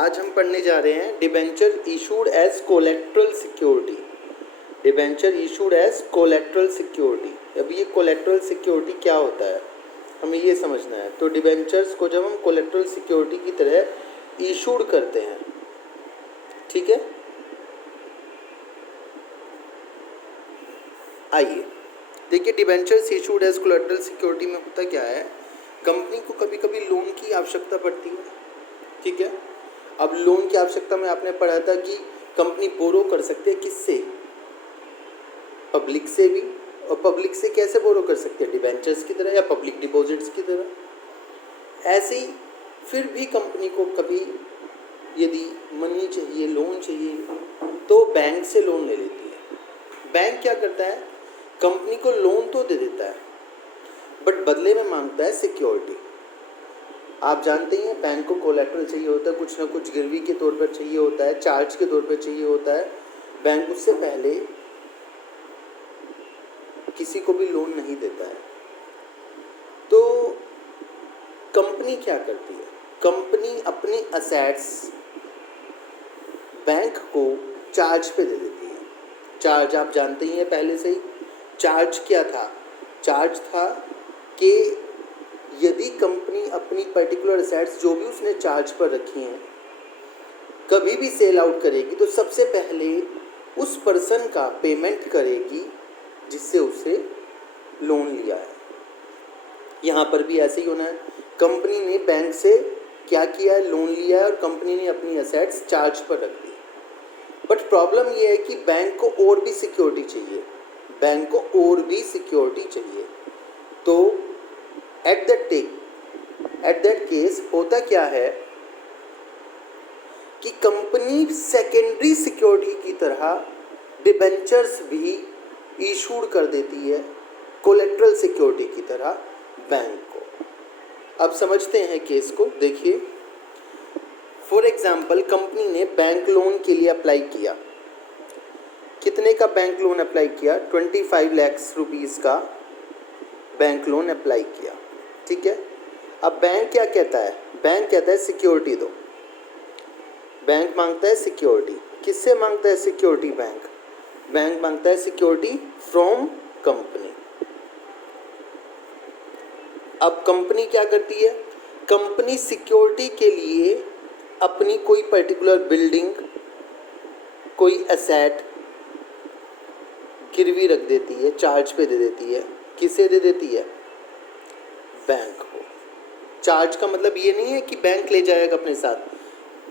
आज हम पढ़ने जा रहे हैं debenture issued as collateral security. Debenture issued as collateral security. अब ये कोलेट्रल सिक्योरिटी क्या होता है हमें ये समझना है। तो डिबेंचर्स को जब हम कोलेट्रल सिक्योरिटी की तरह इशूड करते हैं, ठीक है, आइए देखिए debentures issued as collateral security में होता क्या है। कंपनी को कभी कभी लोन की आवश्यकता पड़ती है, ठीक है। अब लोन की आवश्यकता में आपने पढ़ा था कि कंपनी बोरो कर सकती है, किससे? पब्लिक से भी। और पब्लिक से कैसे बोरो कर सकती है? डिबेंचर्स की तरह या पब्लिक डिपॉजिट्स की तरह। ऐसे ही फिर भी कंपनी को कभी यदि मनी चाहिए, लोन चाहिए, तो बैंक से लोन ले लेती है। बैंक क्या करता है, कंपनी को लोन तो दे देता है बट बदले में मांगता है सिक्योरिटी। आप जानते ही हैं बैंक को कोलेट्रल चाहिए होता है, कुछ ना कुछ गिरवी के तौर पर चाहिए होता है, चार्ज के तौर पर चाहिए होता है। बैंक उससे पहले किसी को भी लोन नहीं देता है। तो कंपनी क्या करती है, कंपनी अपनी असेट्स बैंक को चार्ज पे दे देती है। चार्ज आप जानते ही हैं पहले से ही। चार्ज क्या था? चार्ज था कि यदि कंपनी अपनी पर्टिकुलर असेट्स जो भी उसने चार्ज पर रखी हैं कभी भी सेल आउट करेगी तो सबसे पहले उस पर्सन का पेमेंट करेगी जिससे उसे लोन लिया है। यहाँ पर भी ऐसे ही होना है। कंपनी ने बैंक से क्या किया है, लोन लिया है और कंपनी ने अपनी एसेट्स चार्ज पर रख दी। बट प्रॉब्लम ये है कि बैंक को और भी सिक्योरिटी चाहिए, बैंक को और भी सिक्योरिटी चाहिए। तो एट दैट केस होता क्या है कि कंपनी सेकेंडरी सिक्योरिटी की तरह डिबेंचर्स भी इशूड कर देती है कोलेट्रल सिक्योरिटी की तरह बैंक को। अब समझते हैं केस को। देखिए फॉर एग्जांपल कंपनी ने बैंक लोन के लिए अप्लाई किया। कितने का बैंक लोन अप्लाई किया? 25 लाख रुपीस का बैंक लोन अप्लाई किया, ठीक है। अब बैंक क्या कहता है? बैंक कहता है सिक्योरिटी दो। बैंक मांगता है सिक्योरिटी। किससे मांगता है सिक्योरिटी? बैंक मांगता है सिक्योरिटी फ्रॉम कंपनी। अब कंपनी क्या करती है? कंपनी सिक्योरिटी के लिए अपनी कोई पर्टिकुलर बिल्डिंग, कोई एसेट गिरवी रख देती है, चार्ज पे दे देती है। किसे दे देती है? बैंक को। चार्ज का मतलब ये नहीं है कि बैंक ले जाएगा अपने साथ,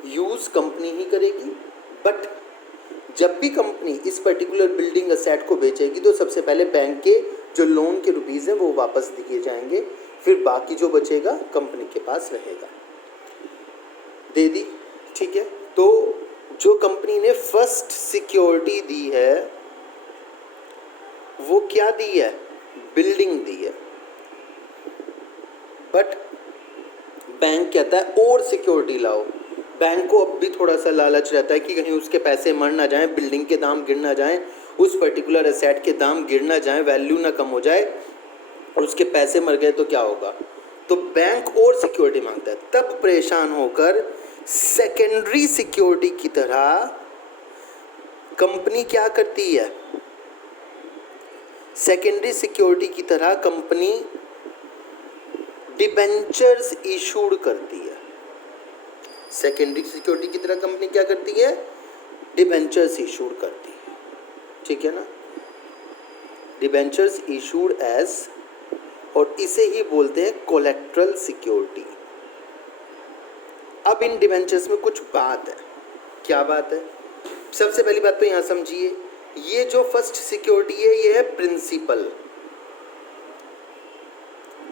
यूज़ कंपनी ही करेगी। बट जब भी कंपनी इस पर्टिकुलर बिल्डिंग एसेट को बेचेगी तो सबसे पहले बैंक के जो लोन के रुपीज़ हैं वो वापस दिए जाएंगे, फिर बाकी जो बचेगा कंपनी के पास रहेगा। दे दी, ठीक है। तो जो कंपनी ने फर्स्ट सिक्योरिटी दी है वो क्या दी है? बिल्डिंग दी है। बट बैंक कहता है और सिक्योरिटी लाओ। बैंक को अब भी थोड़ा सा लालच रहता है कि कहीं उसके पैसे मर ना जाएं, बिल्डिंग के दाम गिर ना जाएं, उस पर्टिकुलर एसेट के दाम गिर ना जाएं, वैल्यू ना कम हो जाए और उसके पैसे मर गए तो क्या होगा। तो बैंक और सिक्योरिटी मांगता है। तब परेशान होकर सेकेंडरी सिक्योरिटी की तरह कंपनी क्या करती है? सेकेंडरी सिक्योरिटी की तरह कंपनी डिबेंचर्स इशूड करती है। सेकेंडरी सिक्योरिटी की तरह कंपनी क्या करती है? डिबेंचर्स इशूड करती है, ठीक है ना। डिबेंचर्स इशूड एज, और इसे ही बोलते हैं कोलेट्रल सिक्योरिटी। अब इन डिबेंचर्स में कुछ बात है। क्या बात है? सबसे पहली बात तो यहाँ समझिए, ये जो फर्स्ट सिक्योरिटी है ये है प्रिंसिपल।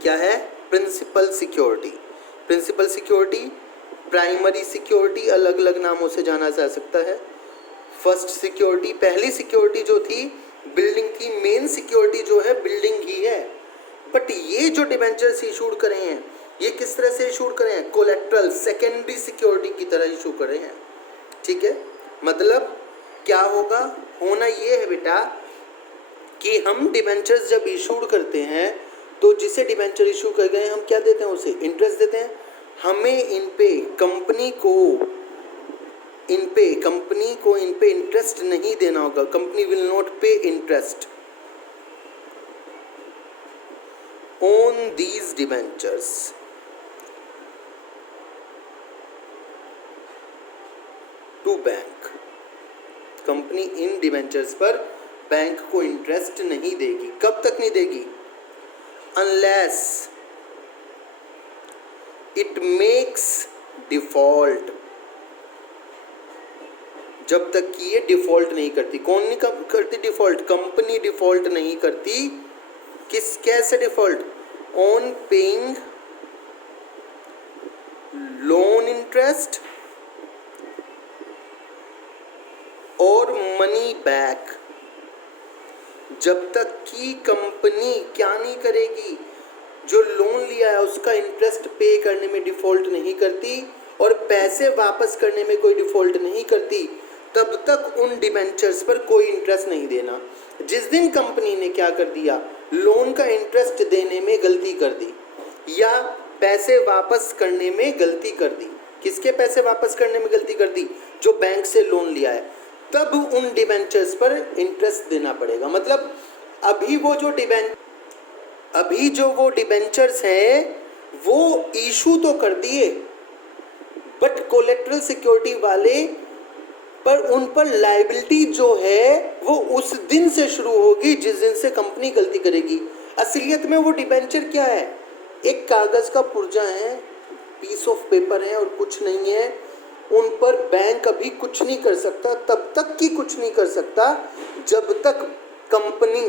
क्या है? Principal security. Principal security, primary security, अलग अलग नामों से जाना जा सकता है। फर्स्ट सिक्योरिटी, पहली सिक्योरिटी जो थी बिल्डिंग की, मेन सिक्योरिटी जो है बिल्डिंग ही है। बट ये जो डिबेंचर्स इशूड करे हैं ये किस तरह से इशूड करे हैं? कोलेट्रल, सेकेंडरी सिक्योरिटी की तरह इशू करे हैं, ठीक है। मतलब क्या होगा? होना ये है बेटा कि हम डिबेंचर्स जब इशूड करते हैं तो जिसे डिबेंचर इशू कर गए हम क्या देते हैं? उसे इंटरेस्ट देते हैं। हमें इन पे कंपनी को इन पे कंपनी को इन पे इंटरेस्ट नहीं देना होगा, company will not pay interest on these debentures. To bank, company इन डिबेंचर्स पर बैंक को इंटरेस्ट नहीं देगी। कब तक नहीं देगी? अनलेस इट मेक्स डिफॉल्ट, जब तक कि ये डिफॉल्ट नहीं करती। कौन नहीं करती डिफॉल्ट? कंपनी डिफॉल्ट नहीं करती। कैसे default? On paying loan interest और मनी बैक। जब तक कि कंपनी क्या नहीं करेगी, जो लोन लिया है उसका इंटरेस्ट पे करने में डिफॉल्ट नहीं करती और पैसे वापस करने में कोई डिफॉल्ट नहीं करती, तब तक उन डिबेंचर्स पर कोई इंटरेस्ट नहीं देना। जिस दिन कंपनी ने क्या कर दिया, लोन का इंटरेस्ट देने में गलती कर दी या पैसे वापस करने में गलती कर दी, किसके पैसे वापस करने में गलती कर दी? जो बैंक से लोन लिया है, तब उन डिबेंचर्स पर इंटरेस्ट देना पड़ेगा। मतलब अभी जो वो डिबेंचर्स हैं वो इशू तो कर दिए, बट कोलेट्रल सिक्योरिटी वाले पर उन पर लायबिलिटी जो है वो उस दिन से शुरू होगी जिस दिन से कंपनी गलती करेगी। असलियत में वो डिबेंचर क्या है? एक कागज़ का पुर्जा है, पीस ऑफ पेपर है और कुछ नहीं है। उन पर बैंक अभी कुछ नहीं कर सकता, तब तक कि कुछ नहीं कर सकता जब तक कंपनी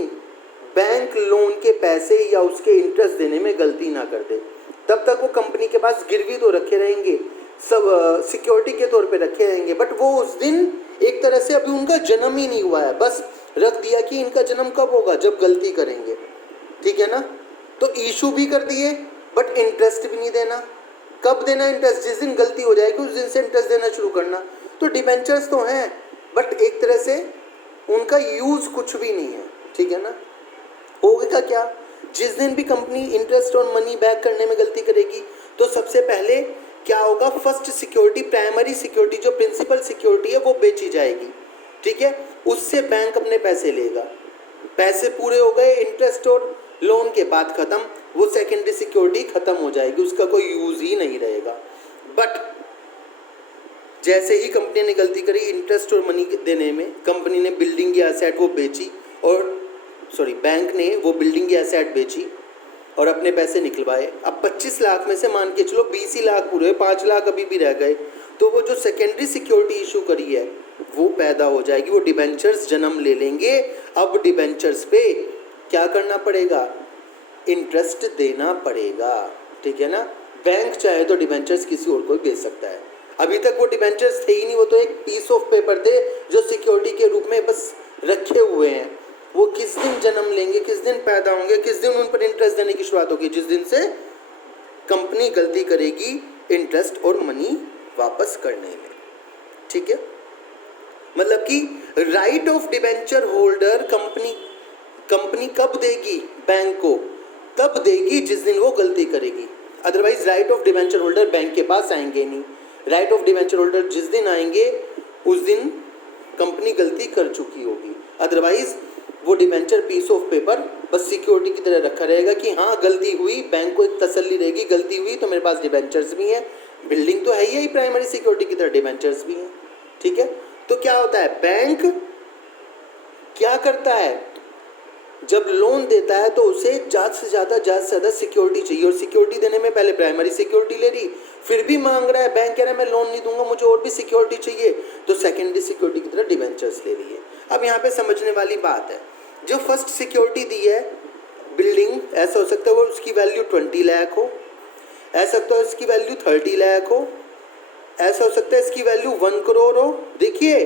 बैंक लोन के पैसे या उसके इंटरेस्ट देने में गलती ना कर दे। तब तक वो कंपनी के पास गिरवी तो रखे रहेंगे, सब सिक्योरिटी के तौर पे रखे रहेंगे, बट वो उस दिन एक तरह से अभी उनका जन्म ही नहीं हुआ है, बस रख दिया कि इनका जन्म कब होगा, जब गलती करेंगे। ठीक है ना? तो इशू भी कर दिए बट इंटरेस्ट भी नहीं देना। कब देना इंटरेस्ट? जिस दिन गलती हो जाएगी उस दिन से इंटरेस्ट देना शुरू करना। तो डिबेंचर्स तो हैं बट एक तरह से उनका यूज़ कुछ भी नहीं है। ठीक है ना? होगा क्या? जिस दिन भी कंपनी इंटरेस्ट और मनी बैक करने में गलती करेगी तो सबसे पहले क्या होगा, फर्स्ट सिक्योरिटी, प्राइमरी सिक्योरिटी जो प्रिंसिपल सिक्योरिटी है वो बेची जाएगी। ठीक है? उससे बैंक अपने पैसे लेगा, पैसे पूरे हो गए, इंटरेस्ट और लोन के बाद खत्म, वो सेकेंडरी सिक्योरिटी खत्म हो जाएगी, उसका कोई यूज ही नहीं रहेगा। बट जैसे ही कंपनी ने गलती करी इंटरेस्ट और मनी देने में, कंपनी ने बिल्डिंग या एसेट वो बेची और बैंक ने वो बिल्डिंग या एसेट बेची और अपने पैसे निकलवाए। अब 25 लाख में से मान के चलो 20 ही लाख पूरे, 5 लाख अभी भी रह गए, तो वो जो सेकेंडरी सिक्योरिटी इशू करी है वो पैदा हो जाएगी, वो डिबेंचर्स जन्म ले लेंगे। अब डिबेंचर्स पे क्या करना पड़ेगा? इंटरेस्ट देना पड़ेगा। ठीक है ना? बैंक चाहे तो डिबेंचर्स किसी और को बेच सकता है। अभी तक वो डिबेंचर्स थे ही नहीं, वो तो एक पीस ऑफ पेपर थे जो सिक्योरिटी के रूप में बस रखे हुए हैं। वो किस दिन जन्म लेंगे, किस दिन पैदा होंगे, किस दिन उन पर इंटरेस्ट देने की शुरुआत होगी? जिस दिन से कंपनी गलती करेगी इंटरेस्ट और मनी वापस करने में। ठीक है? मतलब कि right of debenture holder company कब देगी बैंक को? तब देगी जिस दिन वो गलती करेगी। Otherwise right of debenture holder bank के पास आएंगे नहीं। राइट ऑफ डिबेंचर होल्डर जिस दिन आएंगे उस दिन कंपनी गलती कर चुकी होगी। अदरवाइज वो डिबेंचर पीस ऑफ पेपर बस सिक्योरिटी की तरह रखा रहेगा कि हाँ गलती हुई, बैंक को एक तसल्ली रहेगी, गलती हुई तो मेरे पास डिबेंचर्स भी हैं, बिल्डिंग तो है ही प्राइमरी सिक्योरिटी की तरह डिबेंचर्स भी हैं। ठीक है? तो क्या होता है, बैंक क्या करता है, जब लोन देता है तो उसे ज़्यादा से ज़्यादा सिक्योरिटी चाहिए, और सिक्योरिटी देने में पहले प्राइमरी सिक्योरिटी ले रही, फिर भी मांग रहा है, बैंक कह रहा है मैं लोन नहीं दूंगा, मुझे और भी सिक्योरिटी चाहिए, तो सेकेंडरी सिक्योरिटी की तरह डिबेंचर्स ले रही है। अब यहाँ पे समझने वाली बात है, जो फर्स्ट सिक्योरिटी दी है बिल्डिंग, ऐसा हो सकता है वो उसकी वैल्यू 20 लाख हो, ऐसा सकता है इसकी वैल्यू 30 लाख हो, ऐसा हो सकता है इसकी वैल्यू 1 करोड़ हो। देखिए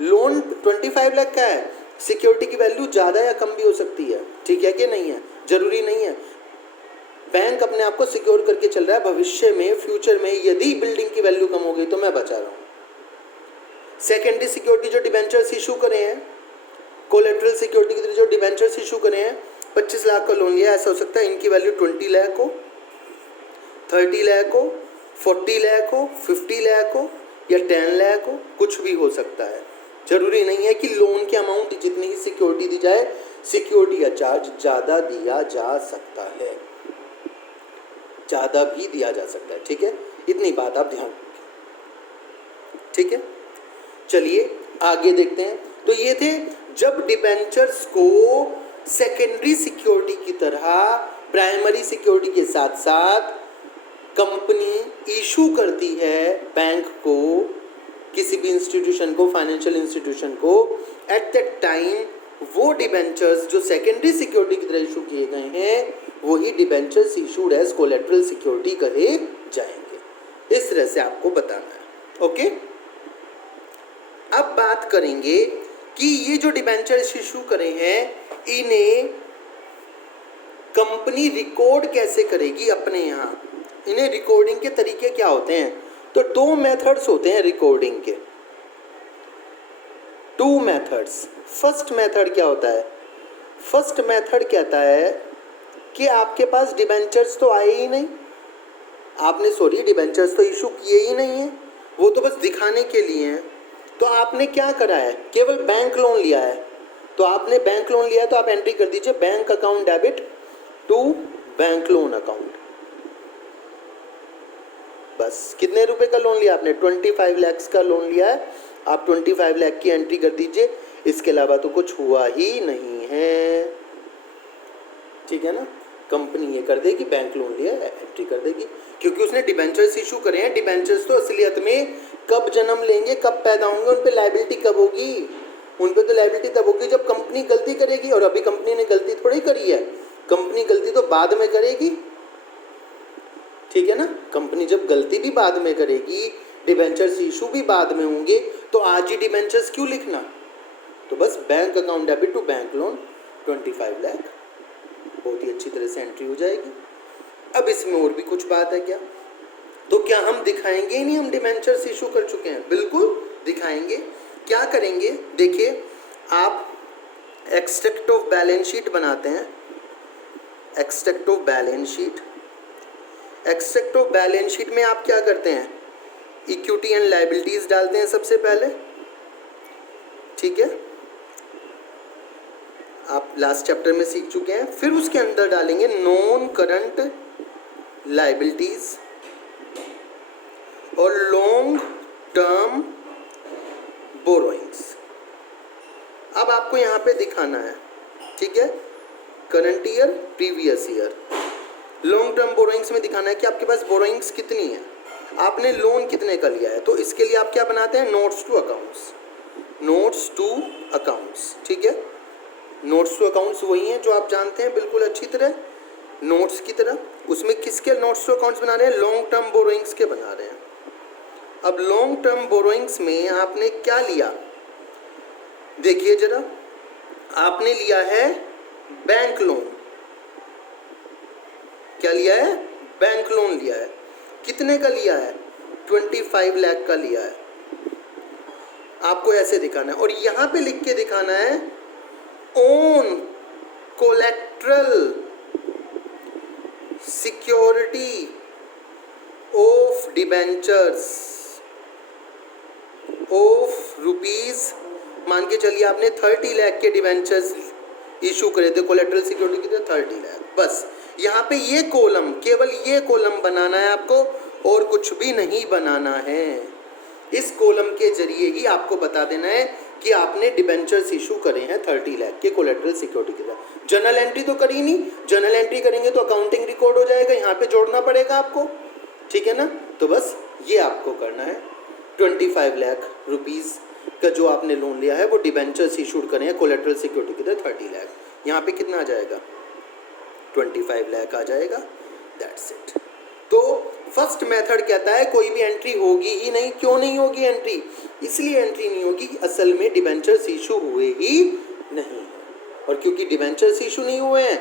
लोन 25 लाख का है, सिक्योरिटी की वैल्यू ज़्यादा या कम भी हो सकती है। ठीक है कि नहीं है? जरूरी नहीं है। बैंक अपने आप को सिक्योर करके चल रहा है, भविष्य में फ्यूचर में यदि बिल्डिंग की वैल्यू कम हो गई तो मैं बचा रहा हूँ। सेकेंडरी सिक्योरिटी जो डिबेंचर्स इशू करे हैं, कोलेट्रल सिक्योरिटी की तरह जो डिबेंचर्स इशू करे हैं, 25 लाख का लोन लिया, ऐसा हो सकता है इनकी वैल्यू 20 लाख हो, 30 लाख हो, 40 लाख हो, 50 लाख हो, या 10 लाख हो, कुछ भी हो सकता है। जरूरी नहीं है कि लोन के अमाउंट जितनी ही सिक्योरिटी दी जाए, सिक्योरिटी या चार्ज ज़्यादा दिया जा सकता है, ज़्यादा भी दिया जा सकता है। ठीक है, इतनी बात आप ध्यान रखें। ठीक है, चलिए आगे देखते हैं। तो ये थे जब डिबेंचर्स को सेकेंडरी सिक्योरिटी की तरह प्राइमरी सिक्योरिटी के साथ साथ कंपनी इशू करती है बैंक को, किसी भी इंस्टीट्यूशन को, फाइनेंशियल इंस्टीट्यूशन को, एट दैट टाइम वो डिबेंचर्स जो सेकेंडरी सिक्योरिटी की तरह इशू किए गए हैं वही debentures issued as collateral security कहे जाएंगे। इस तरह से आपको बताना है। ओके, अब बात करेंगे कि ये जो डिबेंचर्स इशू करे हैं इन्हें कंपनी रिकॉर्ड कैसे करेगी अपने यहाँ, इन्हें रिकॉर्डिंग के तरीके क्या होते हैं। तो 2 मेथड्स होते हैं रिकॉर्डिंग के, 2 मेथड्स। फर्स्ट मेथड क्या होता है, फर्स्ट मेथड कहता है कि आपके पास डिबेंचर्स तो आए ही नहीं, आपने डिबेंचर्स तो इशू किए ही नहीं है, वो तो बस दिखाने के लिए हैं। तो आपने क्या करा है, केवल बैंक लोन लिया है। तो आपने बैंक लोन लिया है तो आप एंट्री कर दीजिए bank account debit to bank loan account. बस कितने रुपए का लोन लिया आपने, 25 लाख का लोन लिया है, आप 25 लाख की एंट्री कर दीजिए। इसके अलावा तो कुछ हुआ ही नहीं है। ठीक है ना, कंपनी ये कर देगी, बैंक लोन लिया है एंट्री कर देगी, क्योंकि उसने डिबेंचर्स इशू करे हैं। डिबेंचर्स तो असलियत में कब जन्म लेंगे, कब पैदा होंगे, उन पे लायबिलिटी कब होगी, उन पे तो लायबिलिटी तब होगी जब कंपनी गलती करेगी। और अभी कंपनी ने गलती थोड़ी करी है, कंपनी गलती तो बाद में करेगी। ठीक है ना, कंपनी जब गलती भी बाद में करेगी, डिबेंचर्स इशू भी बाद में होंगे, तो आज ही डिबेंचर्स क्यों लिखना। तो बस bank account debit to bank loan 25 lakh, बहुत ही अच्छी तरह से एंट्री हो जाएगी। अब इसमें और भी कुछ बात है क्या, तो क्या हम दिखाएंगे नहीं हम डिबेंचर्स इशू कर चुके हैं, बिल्कुल दिखाएंगे। क्या करेंगे, देखिए आप एक्सट्रैक्ट ऑफ बैलेंस शीट बनाते हैं, extract of balance sheet. Extract of balance sheet में आप क्या करते हैं, इक्विटी एंड लायबिलिटीज डालते हैं सबसे पहले। ठीक है, आप लास्ट चैप्टर में सीख चुके हैं। फिर उसके अंदर डालेंगे नॉन करंट लायबिलिटीज और लॉन्ग टर्म बोरोइंग्स। अब आपको यहाँ पे दिखाना है, ठीक है, current year, previous year. Long term borrowings में दिखाना है कि आपके पास बोरोइंग्स कितनी है, आपने लोन कितने का लिया है। तो इसके लिए आप क्या बनाते हैं, notes to accounts, notes to accounts. ठीक है, नोट्स टू अकाउंट्स वही हैं जो आप जानते हैं बिल्कुल अच्छी तरह, नोट्स की तरह। उसमें किसके नोट्स टू अकाउंट्स बना रहे हैं, लॉन्ग टर्म बोरोइंग्स के बना रहे हैं। अब लॉन्ग टर्म बोरोइंग्स में आपने क्या लिया, देखिए जरा, आपने लिया है बैंक लोन। क्या लिया है, बैंक लोन लिया है। कितने का लिया है, 25 लाख का लिया है। आपको ऐसे दिखाना है और यहां पे लिख के दिखाना है own collateral security of debentures of rupees, मान के चलिए आपने 30 लाख के डिबेंचर्स इशू करे थे, कोलेट्रल सिक्योरिटी की 30 लाख। बस यहाँ पे ये कॉलम, केवल ये कॉलम बनाना है आपको और कुछ भी नहीं बनाना है। इस कॉलम के जरिए ही आपको बता देना है कि आपने डिबेंचर्स इशू करे हैं 30 लाख के कोलेट्रल सिक्योरिटी के साथ। जर्नल एंट्री तो करी नहीं, जर्नल एंट्री करेंगे तो अकाउंटिंग रिकॉर्ड हो जाएगा, यहाँ पे जोड़ना पड़ेगा आपको। ठीक है ना, तो बस ये आपको करना है। 25 लाख रुपीज़ का जो आपने लोन लिया है वो डिबेंचर्स इशूड करें हैं कोलेट्रल सिक्योरिटी के तहत 30 लाख। यहाँ पे कितना आ जाएगा, 25 लाख आ जाएगा, दैट्स इट। तो फर्स्ट मेथड कहता है कोई भी एंट्री होगी ही नहीं। क्यों नहीं होगी एंट्री, इसलिए एंट्री नहीं होगी कि असल में डिबेंचर्स इशू हुए ही नहीं, और क्योंकि डिबेंचर्स इशू नहीं हुए हैं,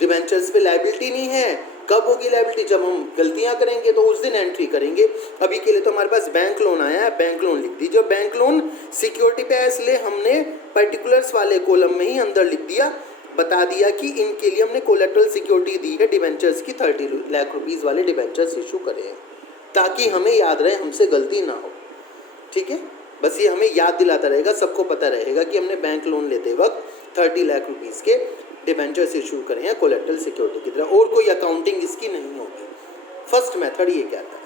डिबेंचर्स पे लायबिलिटी नहीं है। कब होगी लायबिलिटी, जब हम गलतियां करेंगे तो उस दिन एंट्री करेंगे। अभी के लिए तो हमारे पास बैंक लोन आया है, बैंक लोन लिख दीजिए। बैंक लोन सिक्योरिटी पे है इसलिए हमने पर्टिकुलर्स वाले कॉलम में ही अंदर लिख दिया, बता दिया कि इनके लिए हमने कोलेट्रल सिक्योरिटी दी है डिबेंचर्स की, 30 लाख रुपीज़ वाले डिबेंचर्स इशू करे हैं, ताकि हमें याद रहे, हमसे गलती ना हो। ठीक है, बस ये हमें याद दिलाता रहेगा, सबको पता रहेगा कि हमने बैंक लोन लेते वक्त 30 लाख रुपीज़ के डिबेंचर्स इशू करें या कोलेट्रल सिक्योरिटी की तरह, और कोई अकाउंटिंग इसकी नहीं होगी। फर्स्ट मेथड ये कहता है।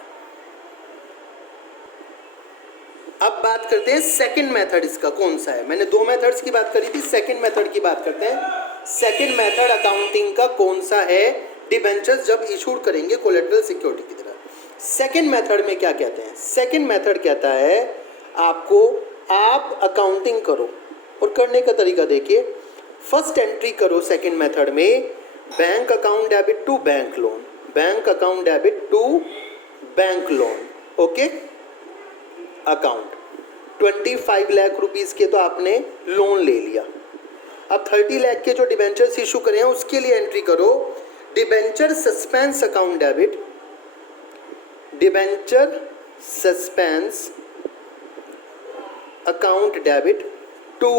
अब बात करते हैं सेकंड मेथड इसका कौन सा है। मैंने दो मेथड्स की बात करी थी, सेकंड मेथड की बात करते हैं। सेकंड मेथड अकाउंटिंग का कौन सा है, डिबेंचर्स जब इशूड करेंगे कोलेट्रल सिक्योरिटी की तरह। सेकंड मेथड में क्या कहते हैं, सेकंड मेथड कहता है आपको, आप अकाउंटिंग करो, और करने का तरीका देखिए। फर्स्ट एंट्री करो सेकंड मेथड में, bank account debit to bank loan, bank account debit to bank loan, okay. Account 25 lakh rupees के तो आपने लोन ले लिया। अब 30 लाख के जो डिबेंचर्स इशू करे हैं उसके लिए एंट्री करो, debenture suspense account debit, debenture suspense account debit to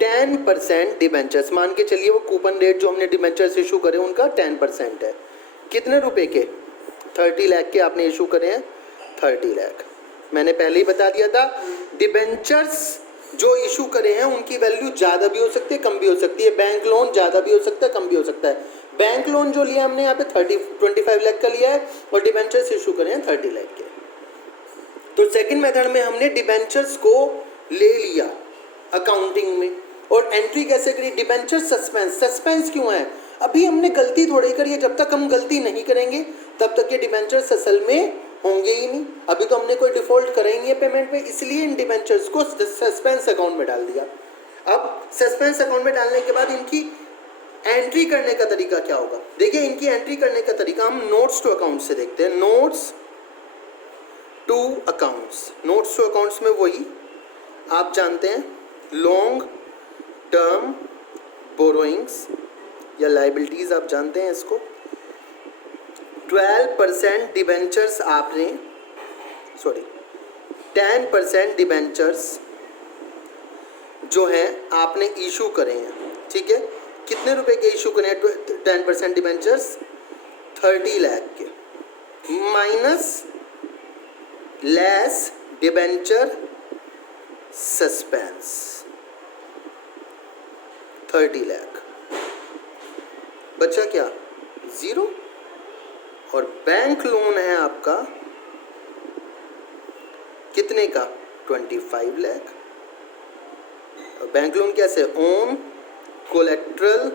10% debentures. मान के चलिए वो कूपन रेट जो हमने डिबेंचर्स इशू करे उनका 10% है। कितने रुपए के, 30 लाख के आपने इशू करे हैं, 30 लाख। मैंने पहले ही बता दिया था, डिबेंचर्स जो इशू करे हैं उनकी वैल्यू ज़्यादा भी हो सकती है, कम भी हो सकती है। बैंक लोन ज़्यादा भी हो सकता है, कम भी हो सकता है। बैंक लोन जो लिया हमने यहाँ पे 25 लाख का लिया है, और डिबेंचर्स इशू करे हैं 30 लाख के। तो सेकंड मेथड में हमने डिबेंचर्स को ले लिया अकाउंटिंग में, और एंट्री कैसे करी, डिबेंचर सस्पेंस। सस्पेंस क्यों है, अभी हमने गलती थोड़ी करी है, जब तक हम गलती नहीं करेंगे तब तक ये डिबेंचर्स असल में होंगे ही नहीं। अभी तो हमने कोई डिफॉल्ट करा ही नहीं है पेमेंट में, इसलिए इन डिबेंचर्स को सस्पेंस अकाउंट में डाल दिया। अब सस्पेंस अकाउंट में डालने के बाद इनकी एंट्री करने का तरीका क्या होगा, देखिए इनकी एंट्री करने का तरीका हम नोट्स टू अकाउंट से देखते हैं। Notes to accounts, notes to accounts में वही आप जानते हैं, लॉन्ग टर्म बोरोइंग्स या लाइबिलिटीज आप जानते हैं इसको। 12% डिबेंचर्स आपने 10% डिबेंचर्स जो हैं आपने इशू करे हैं, ठीक है। कितने रुपए के इशू करे हैं 10% डिबेंचर्स, 30 लाख के, minus less debenture suspense 30 lakh, बचा क्या, 0। और बैंक लोन है आपका कितने का, 25 लाख। और बैंक लोन कैसे, on collateral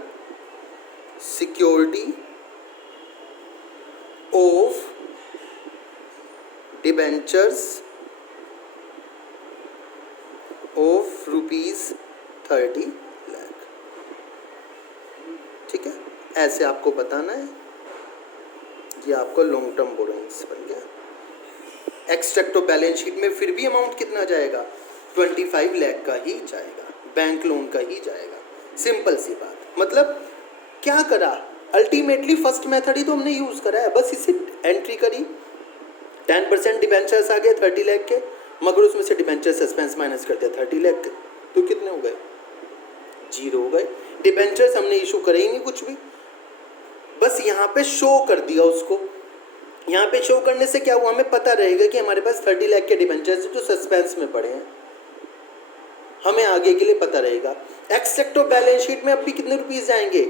security of debentures of ₹30 lakh, ठीक है। ऐसे आपको बताना है, ये आपका लॉन्ग टर्म बोरोइंग्स बन गया। एक्सट्रैक्ट ऑफ बैलेंस शीट में फिर भी अमाउंट कितना जाएगा, 25 लाख का ही जाएगा, बैंक लोन का ही जाएगा। सिंपल सी बात, मतलब क्या करा, अल्टीमेटली फर्स्ट मेथड ही तो हमने यूज़ करा है, बस इसे एंट्री करी, 10% डिबेंचर्स आ गए 30 लाख के, मगर उसमें से डिबेंचर सस्पेंस माइनस कर दिया 30 लाख के, तो कितने हो गए, 0 हो गए। डिबेंचर्स हमने इशू करे ही नहीं कुछ भी, बस यहाँ पे शो कर दिया उसको। यहाँ पे शो करने से क्या हुआ, हमें पता रहेगा कि हमारे पास 30 लाख के डिबेंचर्स जो सस्पेंस में पड़े हैं, हमें आगे के लिए पता रहेगा। एक्सट्रैक्ट ऑफ बैलेंस शीट में अब भी कितने रुपीस जाएंगे,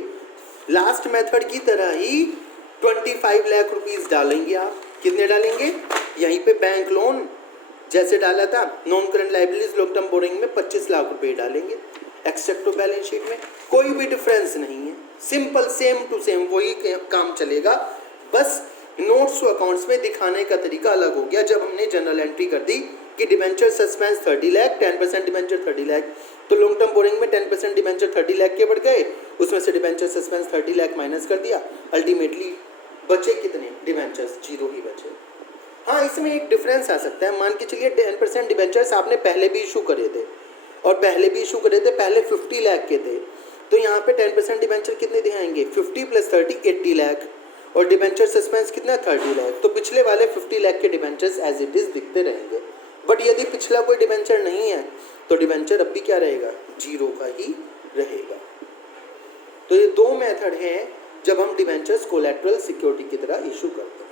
लास्ट मेथड की तरह ही 25 लाख रुपीस डालेंगे। आप कितने डालेंगे, यहीं पे बैंक लोन जैसे डाला था, non current liabilities long term borrowing में 25 लाख रुपए डालेंगे। एक्सट्रैक्ट ऑफ बैलेंस शीट में कोई भी डिफरेंस नहीं है, सिंपल सेम टू सेम वही काम चलेगा, बस नोट्स टू अकाउंट्स में दिखाने का तरीका अलग हो गया। जब हमने जनरल एंट्री कर दी कि debenture suspense 30 lakh, 10% debenture 30 lakh, तो लॉन्ग टर्म बोरिंग में 10% डिबेंचर 30 लाख के बढ़ गए, उसमें से डिबेंचर सस्पेंस 30 लाख माइनस कर दिया, अल्टीमेटली बचे कितने डिबेंचर्स, 0 ही बचे। हाँ, इसमें एक डिफरेंस आ सकता है, मान के चलिए 10% डिबेंचर्स आपने पहले भी इशू करे थे, और पहले 50 लाख के थे, तो यहाँ पे 10% डिबेंचर कितने दिखाएंगे, 50 + 30 80 लाख, और डिबेंचर सस्पेंस कितना 30 लाख, तो पिछले वाले 50 लाख के डिबेंचर्स एज इट इज़ दिखते रहेंगे। बट यदि पिछला कोई डिबेंचर नहीं है तो डिबेंचर अब भी क्या रहेगा, 0 का ही रहेगा। तो ये दो मेथड हैं जब हम डिबेंचर्स कोलैटरल सिक्योरिटी की तरह इशू करते हैं।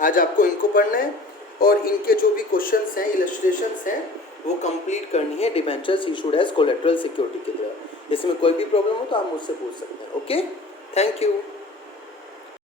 आज आपको इनको पढ़ना है, और इनके जो भी क्वेश्चंस हैं, इलस्ट्रेशंस हैं, वो कंप्लीट करनी है debentures issued as collateral security के लिए। इसमें कोई भी प्रॉब्लम हो तो आप मुझसे पूछ सकते हैं। Okay, thank you.